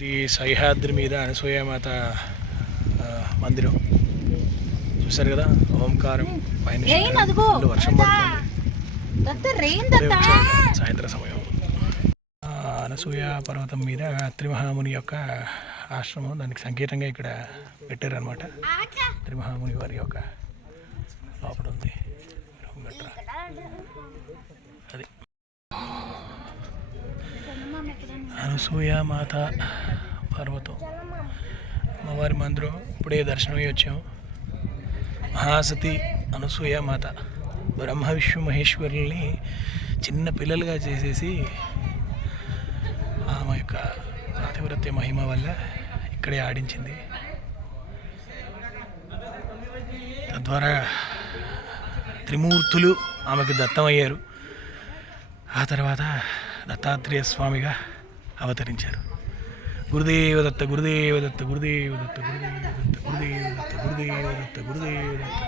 ఇది సహ్యాద్రి మీద అనసూయమాత మందిరం చూసారు కదా. ఓంకారం పైన వర్షం పడుతుంది సాయంత్రం సమయం. అనసూయ పర్వతం మీద త్రిమహాముని యొక్క ఆశ్రమం, దానికి సంకేతంగా ఇక్కడ పెట్టారనమాట. త్రిమహాముని వారి యొక్క లోపల ఉంది అది. అనసూయ మాత పర్వతం అమ్మవారి మందిరం ఇప్పుడే దర్శనమై వచ్చాం. మహాసతి అనసూయ మాత బ్రహ్మ విష్ణు మహేశ్వరుల్ని చిన్న పిల్లలుగా చేసేసి ఆమె యొక్క పాతివ్రత్య మహిమ వల్ల ఇక్కడే ఆడించింది. తద్వారా త్రిమూర్తులు ఆమెకు దత్తమయ్యారు. ఆ తర్వాత దత్తాత్రేయ స్వామిగా అవతరించారు. గురుదేవదత్త గురుదేవదత్త గురుదేవదత్త గురుదేవదత్త గురుదేవదత్త గురుదేవదత్త గురుదేవదత్త.